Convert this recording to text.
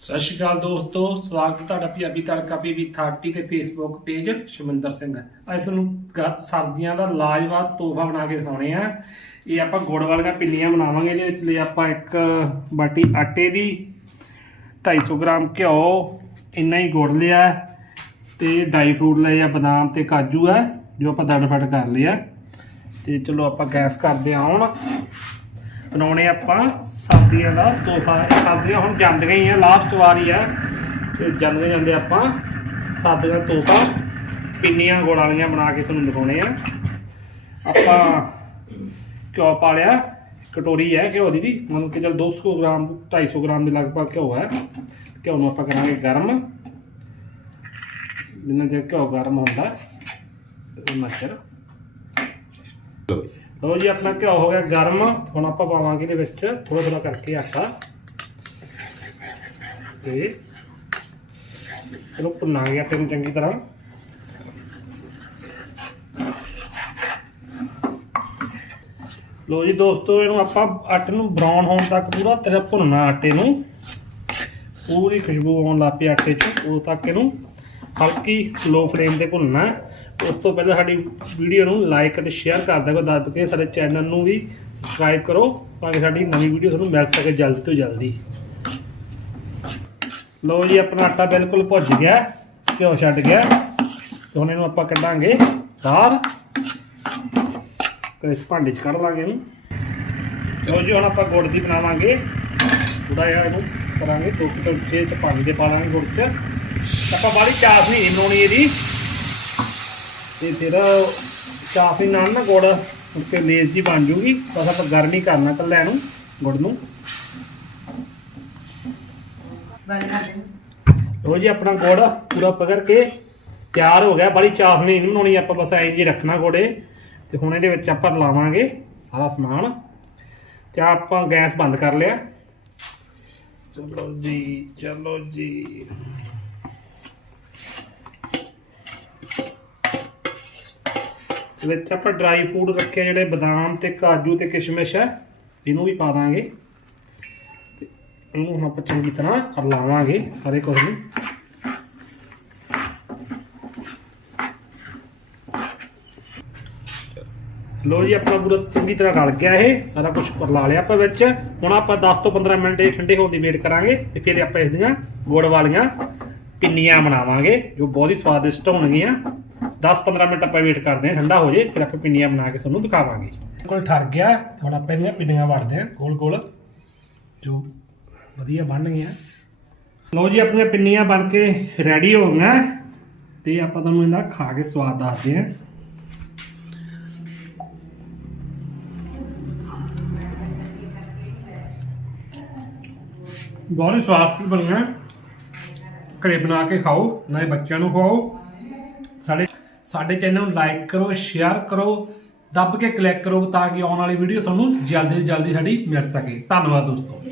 ਸਤਿ ਸ਼੍ਰੀ ਅਕਾਲ ਦੋਸਤੋ, ਸਵਾਗਤ ਤੁਹਾਡਾ ਪੰਜਾਬੀ ਤੜਕਾ ਪੀਵੀ 30 ਤੇ ਫੇਸਬੁੱਕ ਪੇਜ ਸ਼ਮਿੰਦਰ ਸਿੰਘ। ਅੱਜ ਤੁਹਾਨੂੰ ਗ- ਸਬਜ਼ੀਆਂ ਦਾ ਲਾਜਵਾਬ ਤੋਹਫਾ ਬਣਾ ਕੇ ਦਿਖਾਉਣੇ ਆ। ਇਹ ਆਪਾਂ ਗੁੜ ਵਾਲੀਆਂ ਪਿੰਨੀਆਂ ਬਣਾਵਾਂਗੇ ਇਹਦੇ ਵਿੱਚ ਲਈ ਆਪਾਂ ਇੱਕ ਬਾਟੀ ਆਟੇ ਦੀ 250 ਗ੍ਰਾਮ ਘਿਓ, ਇੰਨਾ ਹੀ ਗੁੜ ਲਿਆ ਤੇ ਡਰਾਈ ਫਰੂਟ ਲਏ ਆ, ਬਦਾਮ ਤੇ ਕਾਜੂ ਆ ਜੋ ਆਪਾਂ ਦੜ ਫੜ ਕਰ ਲਿਆ ਤੇ ਚਲੋ ਆਪਾਂ ਗੈਸ ਕਰਦੇ ਆਉਣ ਬਣਾਉਣੇ ਆਪਾਂ। ਸਰਦੀਆਂ ਦਾ ਤੋਹਫਾ। ਇਹ ਸਬਜ਼ੀਆਂ ਹੁਣ ਜਾਂਦੀਆਂ ਹੀ ਆ ਲਾਸਟ ਵਾਰੀ ਆ। ਤੇ ਜਾਂਦੇ ਜਾਂਦੇ ਆਪਾਂ ਸਬਜ਼ੀਆਂ ਦਾ ਤੋਹਫਾ ਪਿੰਨੀਆਂ ਗੁੜ ਵਾਲੀਆਂ ਬਣਾ ਕੇ ਤੁਹਾਨੂੰ ਦਿਖਾਉਣੇ ਆ। ਆਪਾਂ ਘਿਓ ਪਾ ਲਿਆ। ਕਟੋਰੀ ਹੈ ਘਿਓ ਦੀ ਵੀ। ਮਤਲਬ ਕਿ ਚਲ 200 ਗ੍ਰਾਮ 250 ਗ੍ਰਾਮ ਦੇ ਲਗਭਗ ਘਿਓ ਹੈ। ਘਿਓ ਨੂੰ ਆਪਾਂ ਕਰਾਂਗੇ ਗਰਮ। ਜਿੰਨਾ ਚਿਰ ਘਿਓ ਗਰਮ ਹੁੰਦਾ, ਤੇ ਉਹਨਾਂ ਚਿਰ ਲਓ ਜੀ, ਆਪਣਾ ਘਿਓ ਹੋ ਗਿਆ ਗਰਮ। ਹੁਣ ਆਪਾਂ ਪਾਵਾਂਗੇ ਇਹਦੇ ਵਿੱਚ ਥੋੜਾ ਥੋੜਾ ਕਰਕੇ ਆਟਾ। ਤੇ ਇਹਨੂੰ ਭੁੰਨਾਂਗੇ ਆਟੇ ਨੂੰ ਚੰਗੀ ਤਰ੍ਹਾਂ। ਲੋ ਜੀ, ਦੋਸਤੋ, ਇਹਨੂੰ ਆਪਾਂ ਆਟੇ ਨੂੰ ਬਰਾਊਨ ਹੋਣ ਤੱਕ ਪੂਰਾ ਤਰ੍ਹਾਂ ਭੁੰਨਣਾ ਆਟੇ ਨੂੰ। ਪੂਰੀ ਖੁਸ਼ਬੂ ਆਉਣ ਲੱਗ ਪਈ ਆਟੇ 'ਚ। ਉਦੋਂ ਤੱਕ ਇਹਨੂੰ ਹਲਕੀ ਲੋ ਫਲੇਮ ਤੇ ਭੁੰਨਣਾ। ਉਸ ਤੋਂ ਪਹਿਲਾਂ ਸਾਡੀ ਵੀਡੀਓ ਨੂੰ ਲਾਈਕ ਅਤੇ ਸ਼ੇਅਰ ਕਰ ਦਿਓ ਦੱਬ ਕੇ ਸਾਡੇ ਚੈਨਲ ਨੂੰ ਵੀ ਸਬਸਕ੍ਰਾਈਬ ਕਰੋ, ਤਾਂ ਕਿ ਸਾਡੀ ਨਵੀਂ ਵੀਡੀਓ ਤੁਹਾਨੂੰ ਮਿਲ ਸਕੇ ਜਲਦੀ ਤੋਂ ਜਲਦੀ। ਲਓ ਜੀ, ਆਪਣਾ ਆਟਾ ਬਿਲਕੁਲ ਭੁੱਜ ਗਿਆ, ਘਿਓ ਛੱਡ ਗਿਆ, ਤੇ ਹੁਣ ਇਹਨੂੰ ਆਪਾਂ ਕੱਢਾਂਗੇ ਬਾਹਰ। ਇਸ ਭਾਂਡੇ 'ਚ ਕੱਢ ਲਾਂਗੇ ਇਹਨੂੰ। ਲਓ ਜੀ, ਹੁਣ ਆਪਾਂ ਗੁੜ ਦੀ ਬਣਾਵਾਂਗੇ। ਥੋੜਾ ਜਿਹਾ ਇਹਨੂੰ ਕਰਾਂਗੇ ਦੋ ਕੁ ਚਮਚੇ ਚ ਪਾਣੀ ਦੇ ਪਾ ਲਾਂਗੇ ਗੁੜ 'ਚ। ਆਪਾਂ ਬਾਹਲੀ ਚਾਸ ਨਹੀਂ ਬਣਾਉਣੀ ਇਹਦੀ। ਤੇ ਫਿਰ ਚਾਸ ਨਾਲ ਨਾ ਗੁੜ, ਉੱਤੇ ਲੇਸ ਜੀ ਬਣ ਜੂਗੀ। ਬਸ ਆਪਾਂ ਗਰਮੀ ਕਰਨਾ ਕੱਲਿਆਂ ਨੂੰ ਗੁੜ ਨੂੰ। ਲੋ ਜੀ ਆਪਣਾ ਗੁੜ ਪੂਰਾ ਪਕੜ ਕੇ ਤਿਆਰ ਹੋ ਗਿਆ। ਬੜੀ ਚਾਸ ਨਹੀਂ ਬਣਾਉਣੀ, ਆਪਾਂ ਬਸ ਐਂ ਜੀ ਰੱਖਣਾ ਗੋੜੇ। ਤੇ ਹੁਣ ਇਹਦੇ ਵਿੱਚ ਆਪਾਂ ਲਾਵਾਂਗੇ ਸਾਰਾ ਸਮਾਨ। ਤੇ ਆਪਾਂ ਗੈਸ ਬੰਦ ਕਰ ਲਿਆ। ਚਲੋ ਜੀ ਚਲੋ ਜੀ। ਵਿੱਚ ਆਪਾਂ ਡਰਾਈ ਫਰੂਟ ਰੱਖੇ ਜਿਹੜੇ ਬਦਾਮ ਤੇ ਕਾਜੂ ਤੇ ਕਿਸ਼ਮਿਸ਼ ਹੈ, ਇਹਨੂੰ ਵੀ ਪਾ ਦਾਂਗੇ। ਤੇ ਇਹਨੂੰ ਹੁਣ ਆਪਾਂ ਚੰਗੀ ਤਰ੍ਹਾਂ ਰਲਾਵਾਂਗੇ ਸਾਰੇ ਕੁਝ ਨੂੰ। ਲੋ ਜੀ ਆਪਣਾ ਪੂਰਾ ਚੰਗੀ ਤਰ੍ਹਾਂ ਰਲ ਗਿਆ ਇਹ, ਸਾਰਾ ਕੁਝ ਰਲਾ ਲਿਆ ਆਪਾਂ ਵਿੱਚ। ਹੁਣ ਆਪਾਂ 10 ਤੋਂ 15 ਮਿੰਟ ਇਹ ਠੰਡੇ ਹੋਣ ਦੀ ਵੇਟ ਕਰਾਂਗੇ ਤੇ ਫਿਰ ਆਪਾਂ ਇਸ ਦੀਆਂ ਗੁੜ ਵਾਲੀਆਂ ਪਿੰਨੀਆਂ ਬਣਾਵਾਂਗੇ, ਜੋ ਬਹੁਤ ਹੀ ਸਵਾਦਿਸ਼ਟ ਹੋਣਗੀਆਂ। 10-15 ਮਿੰਟ ਆਪਾਂ ਵੇਟ ਕਰਦੇ ਹਾਂ ਠੰਡਾ ਹੋ ਜੇ ਫਿਰ ਆਪਾਂ ਪਿੰਨੀਆਂ ਬਣਾ ਕੇ ਤੁਹਾਨੂੰ ਦਿਖਾਵਾਂਗੇ। ਕੋਲ ਠਰ ਗਿਆ ਹੁਣ ਆਪਾਂ ਇਹਦੀਆਂ ਪਿੰਨੀਆਂ ਵੜਦੇ ਹਾਂ ਗੋਲ ਗੋਲ ਜੋ ਵਧੀਆ ਬਣ ਗਈਆਂ। ਲੋ ਜੀ ਆਪਣੀਆਂ ਪਿੰਨੀਆਂ ਬਣ ਕੇ ਰੈਡੀ ਹੋ ਗਈਆਂ। ਤੇ ਆਪਾਂ ਤੁਹਾਨੂੰ ਇਹਨਾਂ ਖਾ ਕੇ ਸਵਾਦ ਦੱਸਦੇ ਹਾਂ। ਬਹੁਤ ਹੀ ਸਵਾਦ ਬਣੀਆਂ। ਘਰੇ ਬਣਾ ਕੇ ਖਾਓ ਨਾਲੇ ਬੱਚਿਆਂ ਨੂੰ ਖਵਾਓ। ਸਾਡੇ ਸਾਡੇ ਚੈਨਲ ਨੂੰ ਲਾਈਕ ਕਰੋ ਸ਼ੇਅਰ ਕਰੋ, ਦੱਬ ਕੇ ਕਲਿੱਕ ਕਰੋ ਤਾਂ ਕਿ ਆਉਣ ਵਾਲੀ ਵੀਡੀਓ ਤੁਹਾਨੂੰ ਜਲਦੀ ਤੋਂ ਜਲਦੀ ਸਾਡੀ ਮਿਲ ਸਕੇ। ਧੰਨਵਾਦ ਦੋਸਤੋ।